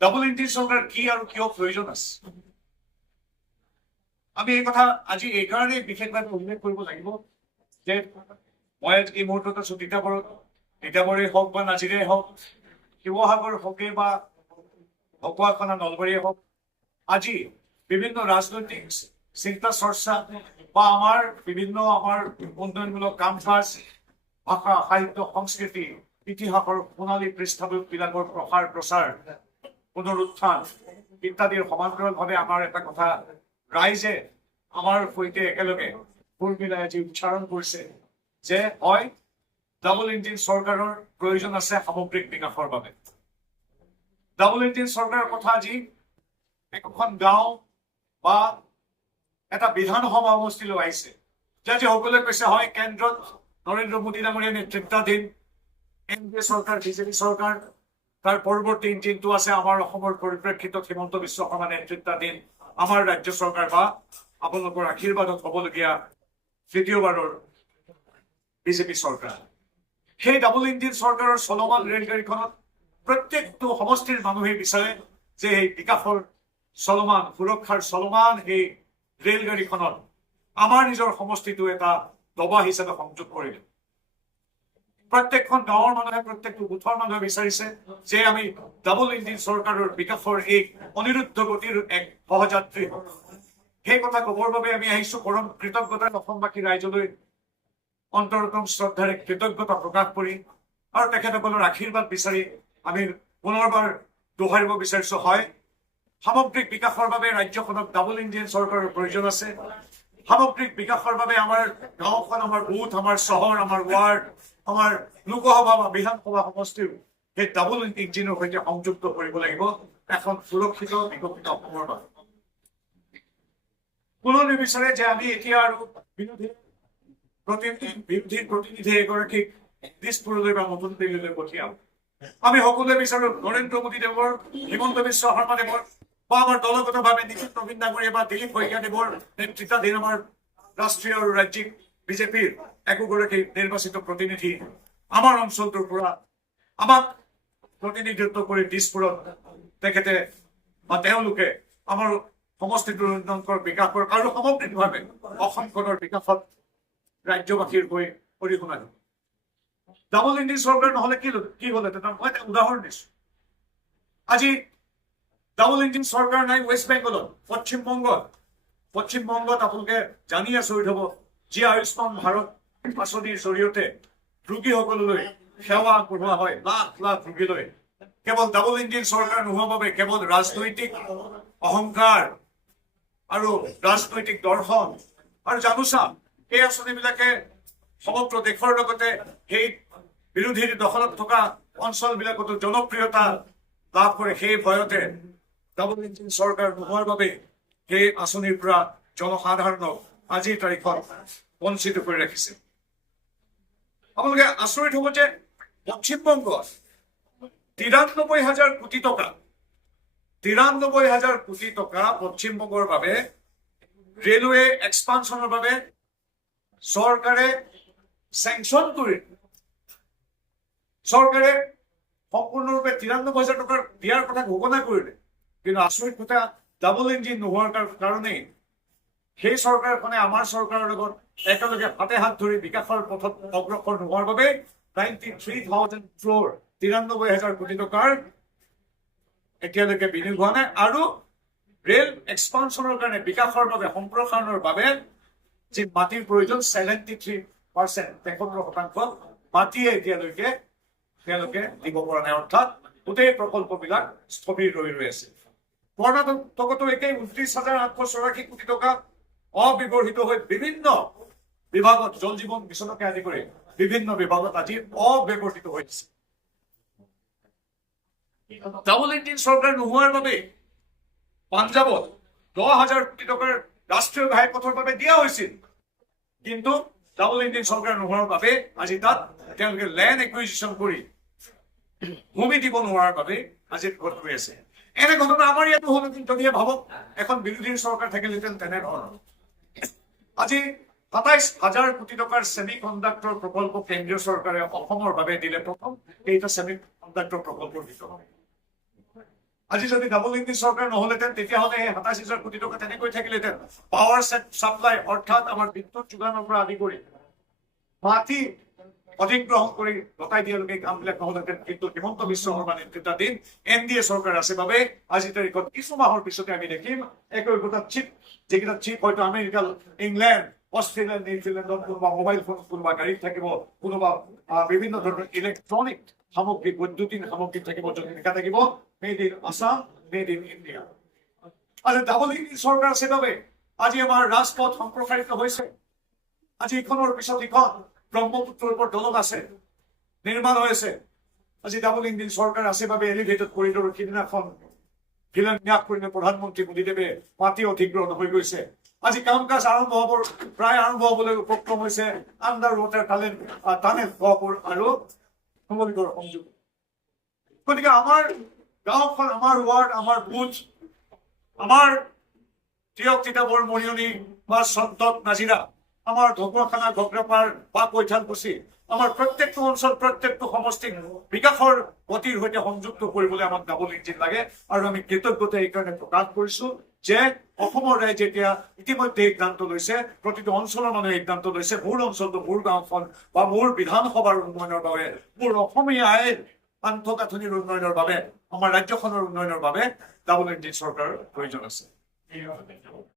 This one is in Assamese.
ডাবল ইঞ্জিন চৰকাৰ কি আৰু কিয় প্ৰয়োজন আছে? আমি এই কথা আজি এই কাৰণে বিশেষভাৱে উল্লেখ কৰিব লাগিব যে মই এই মুহূৰ্তত আছো তিতাবৰেই হওক বা নাজিৰেই হওক, শিৱসাগৰ হকে বা ঢকুৱাখানা নলবাৰীয়ে হওক, আজি বিভিন্ন ৰাজনৈতিক চিন্তা চৰ্চা বা আমাৰ বিভিন্ন উন্নয়নমূলক কাম কাজ, ভাষা সাহিত্য সংস্কৃতি ইতিহাসৰ সোণালী পৃষ্ঠাবিলাকৰ প্ৰসাৰ প্ৰচাৰ পুনৰুত্থান ইত্যাদিৰ সমান্তৰালভাৱে আমাৰ এটা কথা ৰাইজে আমাৰ সৈতে একেলগে সুৰ মিলাই আজি উচ্চাৰণ কৰিছে যে হয়, ডাবল ইঞ্জিন চৰকাৰৰ প্ৰয়োজন আছে সামগ্ৰিক বিকাশৰ বাবে। ডাবল ইঞ্জিন চৰকাৰৰ কথা আজি এখন গাঁও বা এটা বিধানসভা সমষ্টিলৈ আহিছে যে আজি সকলোৱে কৈছে হয়, কেন্দ্ৰত নৰেন্দ্ৰ মোদী ডাঙৰীয়া নেতৃত্বাধীন এনডিএ চৰকাৰ, বিজেপি চৰকাৰ, তাৰ পৰৱৰ্তী ইঞ্জিনটো আছে আমাৰ অসমৰ পৰিপ্ৰেক্ষিতত হিমন্ত বিশ্ব শৰ্মা নেতৃত্বাধীন আমাৰ ৰাজ্য চৰকাৰ বা আপোনালোকৰ আশীৰ্বাদত হ'বলগীয়া তৃতীয়বাৰৰ বিজেপি চৰকাৰ। সেই ডাবল ইঞ্জিন চৰকাৰৰ চলমান ৰেলগাড়ীখনত প্ৰত্যেকটো সমষ্টিৰ মানুহে বিচাৰে যে এই বিকাশৰ চলমান, সুৰক্ষাৰ চলমান এই ৰেলগাড়ীখনত আমাৰ নিজৰ সমষ্টিটো এটা দবা হিচাপে সংযোগ কৰি দিওঁ। প্ৰত্যেকখন গাঁৱৰ মানুহে, প্ৰত্যেকটো গোটৰ মানুহে বিচাৰিছে যে আমি ডাবল ইঞ্জিন চৰকাৰৰ বিকাশৰ এক অনিৰুদ্ধ গতিৰ এক সহযাত্ৰী হওঁ। সেই কথা কবৰ বাবে আমি আহিছো পৰম কৃতজ্ঞতাৰে অসমবাসী ৰাইজলৈ অন্তৰতম শ্ৰদ্ধাৰে কৃতজ্ঞতা প্ৰকাশ কৰি আৰু তেখেতসকলৰ আশীৰ্বাদ বিচাৰি আমি পুনৰবাৰ দোহাৰিব বিচাৰিছো, হয়, সামগ্ৰিক বিকাশৰ বাবে ৰাজ্যখনক ডাবল ইঞ্জিন চৰকাৰৰ প্ৰয়োজন আছে। সামগ্ৰিক বিকাশৰ বাবে আমাৰ গাঁওখন, আমাৰ বুথ, আমাৰ চহৰ, আমাৰ ৱাৰ্ড, আমাৰ লোকসভা বা বিধানসভা সমষ্টিৰ সেই ডাবল ইঞ্জিনৰ সৈতে সংযুক্ত কৰিব লাগিব এখন সুৰক্ষিত বিকশিত অসমৰ বাবে। কোনো নিবিচাৰে যে আমি এতিয়া আৰু বিৰোধীৰ প্ৰতিনিধি এগৰাকীক দিছপুৰলৈ বা নতুন দিল্লীলৈ পঠিয়াম। আমি সকলোৱে বিচাৰো নৰেন্দ্ৰ মোদী দেৱৰ, হিমন্ত বিশ্ব শৰ্মা দেৱৰ বা আমাৰ দলগতভাৱে নিখিল নবীন ডাঙৰীয়া বা দিলীপ শইকীয়া দেৱৰ নেতৃত্বাধীন আমাৰ ৰাষ্ট্ৰীয় আৰু ৰাজ্যিক বিজেপিৰ একোগৰাকী নিৰ্বাচিত প্ৰতিনিধি আমাৰ অঞ্চলটোৰ পৰা আমাক প্ৰতিনিধিত্ব কৰি দিছপুৰত তেখেতে বা তেওঁলোকে আমাৰ সমষ্টিটোৰ উন্নয়নৰ বিকাশৰ আৰু সামগ্ৰিকভাৱে অসমখনৰ বিকাশত ৰাজ্যবাসীৰ হৈ অৰিহণা দিব। ডাবল ইঞ্জিন চৰকাৰ নহলে কি হলহেঁতেন? মই এটা উদাহৰণ দিছো। আজি ডাবল ইঞ্জিন চৰকাৰ নাই ৱেষ্ট বেংগলত, পশ্চিমবংগত আপোনালোকে জানি আচৰিত হব যি আয়ুষ্মান ভাৰত আঁচনিৰ জৰিয়তে ৰোগীসকললৈ সেৱা আগবঢ়োৱা হয়, লাখ লাখ ৰোগীলৈ, কেৱল ডাবল ইঞ্জিন চৰকাৰ নোহোৱাৰ বাবে কেৱল ৰাজনৈতিক অহংকাৰ আৰু ৰাজনৈতিক দৰ্শন আৰু জানোচা এই আঁচনিবিলাকে সমগ্ৰ দেশৰ লগতে সেই বিৰোধীৰ দখলত থকা অঞ্চলবিলাকতো জনপ্ৰিয়তা লাভ কৰে। সেই ভয়তে ডাবল ইঞ্জিন চৰকাৰ নোহোৱাৰ বাবে সেই আঁচনিৰ পৰা জনসাধাৰণক আজিৰ তাৰিখত বঞ্চিত কৰি ৰাখিছে। আপোনালোকে আচৰিত হব যে পশ্চিমবংগত 93,000 কোটি টকা পশ্চিমবংগৰ বাবে ৰেলৱে এক্সপানশ্যনৰ বাবে চৰকাৰে চেংচন কৰি চৰকাৰে সম্পূৰ্ণৰূপে 93,000 টকাৰ দিয়াৰ কথা ঘোষণা কৰিলে। কিন্তু আচৰিত কথা, ডাবল ইঞ্জিন নোহোৱাৰ কাৰণেই সেই চৰকাৰখনে আমাৰ চৰকাৰৰ লগত একেলগে হাতে হাত ধৰি বিকাশৰ পথত অগ্ৰসৰ নোহোৱাৰ বাবে 93,000 crore 93,000 কোটি টকাৰ এতিয়ালৈকে বিনিয়োগ হোৱা নাই। আৰু ৰেল এক্সপানশ্যনৰ কাৰণে, বিকাশৰ বাবে, সম্প্ৰসাৰণৰ বাবে যি মাটিৰ প্ৰয়োজন 73%, 73% মাটিয়ে এতিয়ালৈকে তেওঁলোকে দিব পৰা নাই। অৰ্থাৎ গোটেই প্ৰকল্পবিলাক স্থবিৰ ৰৈ আছে। কৰ্ণাটকতো একেই 29,884 কোটি টকা অব্যৱহৃত হৈ বিভিন্ন বিভাগত, জল জীৱন মিছনকে আদি কৰি বিভিন্ন বিভাগত আজি অব্যৱহৃত হৈছে। ডাবল ইঞ্জিন চৰকাৰ নোহোৱাৰ বাবে পাঞ্জাবত 10,000 কোটি টকাৰ ৰাষ্ট্ৰীয় ঘাইপথৰ বাবে দিয়া হৈছিল, কিন্তু ডাবল ইঞ্জিন চৰকাৰ নোহোৱাৰ বাবে আজি তাত তেওঁলোকে লেণ্ড একুইজিশ্যন কৰি ভূমি দিব নোৱাৰাৰ বাবে আজি ঘট হৈ আছে। এনে ঘটনা আমাৰ ইয়াতো হল, যদিহে ভাবক এখন বিৰোধীৰ চৰকাৰ থাকিলেহেঁতেন তেনেধৰণৰ। আজি 27,000 কোটি টকাৰ ছেমি কণ্ডাক্টৰ প্ৰকল্প কেন্দ্ৰীয় চৰকাৰে অসমৰ বাবে দিলে। প্ৰথম এইটো ছেমি কণ্ডাক্টৰ প্ৰকল্পৰ ভিতৰত আজি যদি ডাবল ইঞ্জিন চৰকাৰ নহলেহেঁতেন তেতিয়াহ'লে এই ২৭,০০০ কোটি টকা তেনেকৈ থাকিলেহেঁতেন। পাৱাৰ চাপ্লাই অৰ্থাৎ আমাৰ বিদ্যুৎ যোগানৰ পৰা আদি কৰি মাটি অধিগ্ৰহণ কৰি গতাই দিয়ালৈকে কামবিলাক নহলেহেঁতেন। কিন্তু হিমন্ত বিশ্ব শৰ্মা নেতৃত্বাধীন NDA চৰকাৰ আছে বাবে আজিৰ তাৰিখত কিছু মাহৰ পিছতে আমি দেখিম একোটা চিপ, যিকেইটা চিপ হয়তো আমেৰিকা, ইংলেণ্ড, অষ্ট্ৰেলিয়া, নিউজিলেণ্ডত কোনোবা মোবাইল ফোন, কোনোবা গাড়ীত থাকিব, কোনোবা বিভিন্ন ধৰণৰ ইলেক্ট্ৰনিক সামগ্ৰী, বৈদ্যুতিন সামগ্ৰী থাকিব, য'ত লিখা থাকিব made in Assam, made in India. আৰু ডাবল ইঞ্জিন চৰকাৰ আছে বাবে আজি আমাৰ ৰাজপথ সম্প্ৰসাৰিত হৈছে। আজি ইখনৰ পিছত ইখন ব্ৰহ্মপুত্ৰৰ ওপৰত দলং আছে, নিৰ্মাণ হৈ আছে। আজি ডাবল ইঞ্জিন চৰকাৰ আছে বাবে এলিভেটেড কৰিডৰৰ সিদিনাখন শিলান্যাস কৰি প্ৰধানমন্ত্ৰী মোদীদেৱে মাটি অধিগ্ৰহণ হৈ গৈছে। আজি কাম কাজ আৰম্ভ হবৰ, প্ৰায় আৰম্ভ হবলৈ উপক্ৰম হৈছে আণ্ডাৰ ৱাটাৰ টানেল গহপুৰ আৰু নুমলীগড় সংযোগ। গতিকে আমাৰ গাঁওখন, আমাৰ ৱাৰ্ড, আমাৰ বুথ, আমাৰ তিয়ক, তিতাবৰ, মৰিয়নি বা চন্তত, নাজিৰা, আমাৰ ঢকুৱাখানা, ঘগ্ৰাপাৰ বা কৈঠালকুছি, আমাৰ প্ৰত্যেকটো অঞ্চল, প্ৰত্যেকটো সমষ্টিক বিকাশৰ গতিৰ সৈতে সংযুক্ত কৰিবলৈ আমাক ডাবল ইঞ্জিন লাগে। আৰু আমি কৃতজ্ঞতা এইকাৰণে প্ৰকাশ কৰিছো যে অসমৰ ৰাইজে এতিয়া ইতিমধ্যে সিদ্ধান্ত লৈছে, প্ৰতিটো অঞ্চলৰ মানুহে সিদ্ধান্ত লৈছে, মোৰ অঞ্চলটো, মোৰ গাঁওখন বা মোৰ বিধানসভাৰ উন্নয়নৰ বাবে, মোৰ অসমীয়া আইন আন্তঃগাঁথনিৰ উন্নয়নৰ বাবে, আমাৰ ৰাজ্যখনৰ উন্নয়নৰ বাবে ডাবল ইঞ্জিন চৰকাৰৰ প্ৰয়োজন আছে।